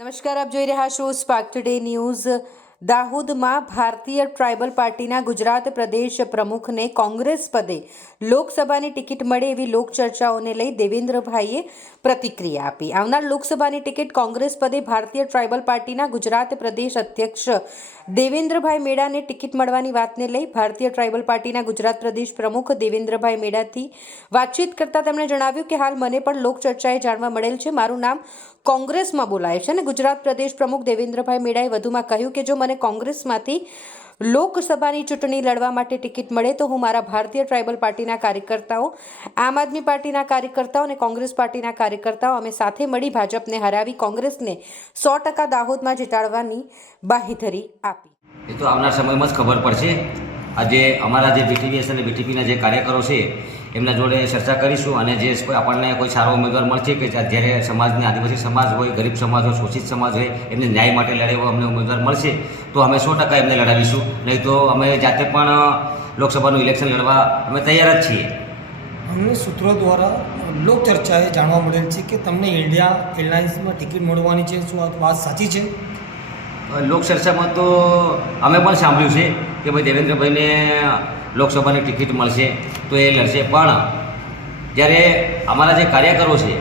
નમસ્કાર, આપ જોઈ રહ્યા છો સ્પાર્ક ટુડે ન્યૂઝ। દાહોદમાં ભારતીય ટ્રાઇબલ પાર્ટીના ગુજરાત પ્રદેશ પ્રમુખને કોંગ્રેસ પદે લોકસભાની ટિકિટ મળે એવી લોકચર્ચાઓને લઈ દેવેન્દ્રભાઈએ પ્રતિક્રિયા આપી। આવનાર લોકસભાની ટિકિટ કોંગ્રેસ પદે ભારતીય ટ્રાઇબલ પાર્ટીના ગુજરાત પ્રદેશ અધ્યક્ષ દેવેન્દ્રભાઈ મેડાને ટિકિટ મળવાની વાતને લઈ ભારતીય ટ્રાઇબલ પાર્ટીના ગુજરાત પ્રદેશ પ્રમુખ દેવેન્દ્રભાઈ મેડાથી વાતચીત કરતા તેમણે જણાવ્યું કે હાલ મને પણ લોકચર્ચાએ જાણવા મળેલ છે, મારું નામ કોંગ્રેસમાં બોલાય છે અને ગુજરાત પ્રદેશ પ્રમુખ દેવેન્દ્રભાઈ મેડાએ વધુમાં કહ્યું કે જો મને કોંગ્રેસમાંથી લોકસભાની ચૂંટણી લડવા માટે ટિકિટ મળે તો હું મારા ભારતીય ટ્રાઇબલ પાર્ટીના કાર્યકર્તાઓ, આમ આદમી પાર્ટીના કાર્યકર્તાઓ અને કોંગ્રેસ પાર્ટીના કાર્યકર્તાઓ અમે સાથે મળી ભાજપને હરાવી કોંગ્રેસને 100% દાહોદમાં જીતાડવાની બાંહેધરી આપી। એ તો આવનાર સમયમાં જ ખબર પડશે। આજે અમારા જે બીટીવીએસ અને બીટીપીના જે કાર્યકરો છે એમના જોડે ચર્ચા કરીશું અને જે આપણને કોઈ સારો ઉમેદવાર મળશે કે જ્યારે સમાજને આદિવાસી સમાજ હોય, ગરીબ સમાજ હોય, શોષિત સમાજ હોય એમને ન્યાય માટે લડે એવો અમને ઉમેદવાર મળશે તો અમે 100% એમને લડાવીશું, નહીં તો અમે જાતે પણ લોકસભાનું ઇલેક્શન લડવા અમે તૈયાર જ છીએ। અમને સૂત્રો દ્વારા લોકચર્ચાએ જાણવા મળેલ છે કે તમને ઇન્ડિયા એરલાઇન્સમાં ટિકિટ મળવાની છે, શું આ વાત સાચી છે? લોકચર્ચામાં તો અમે પણ સાંભળ્યું છે કે ભાઈ દેવેન્દ્રભાઈને લોકસભાની ટિકિટ મળશે તો એ લડશે, પણ જ્યારે અમારા જે કાર્યકરો છે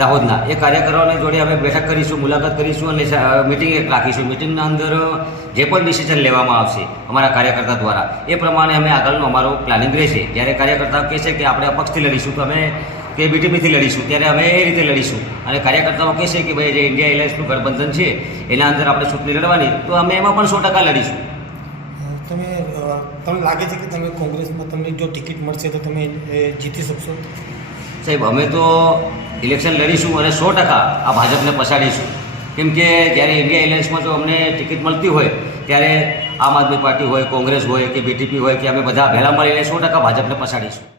દાહોદના એ કાર્યકરોને જોડે અમે બેઠક કરીશું, મુલાકાત કરીશું અને મિટિંગ એક રાખીશું। મિટિંગના અંદર જે પણ ડિસિઝન લેવામાં આવશે અમારા કાર્યકર્તા દ્વારા એ પ્રમાણે અમે આગળનું અમારું પ્લાનિંગ રહેશે। જ્યારે કાર્યકર્તાઓ કહેશે કે આપણે અપક્ષથી લડીશું તો અમે કે બીટીપીથી લડીશું ત્યારે અમે એ રીતે લડીશું, અને કાર્યકર્તાઓ કહેશે કે ભાઈ જે ઇન્ડિયા એલાયન્સનું ગઠબંધન છે એના અંદર આપણે ચૂંટણી લડવાની તો અમે એમાં પણ 100% લડીશું। તમને લાગે છે કે તમે કોંગ્રેસમાં તમને જો ટિકિટ મળશે તો તમે જીતી શકશો? સાહેબ, અમે તો ઇલેક્શન લડીશું અને 100% આ ભાજપને પછાડીશું, કેમ કે જ્યારે ઇન્ડિયા એલાયન્સમાં જો અમને ટિકિટ મળતી હોય ત્યારે આમ આદમી પાર્ટી હોય, કોંગ્રેસ હોય કે બીટીપી હોય કે અમે બધા ભેળા મળીને 100% ભાજપને પછાડીશું।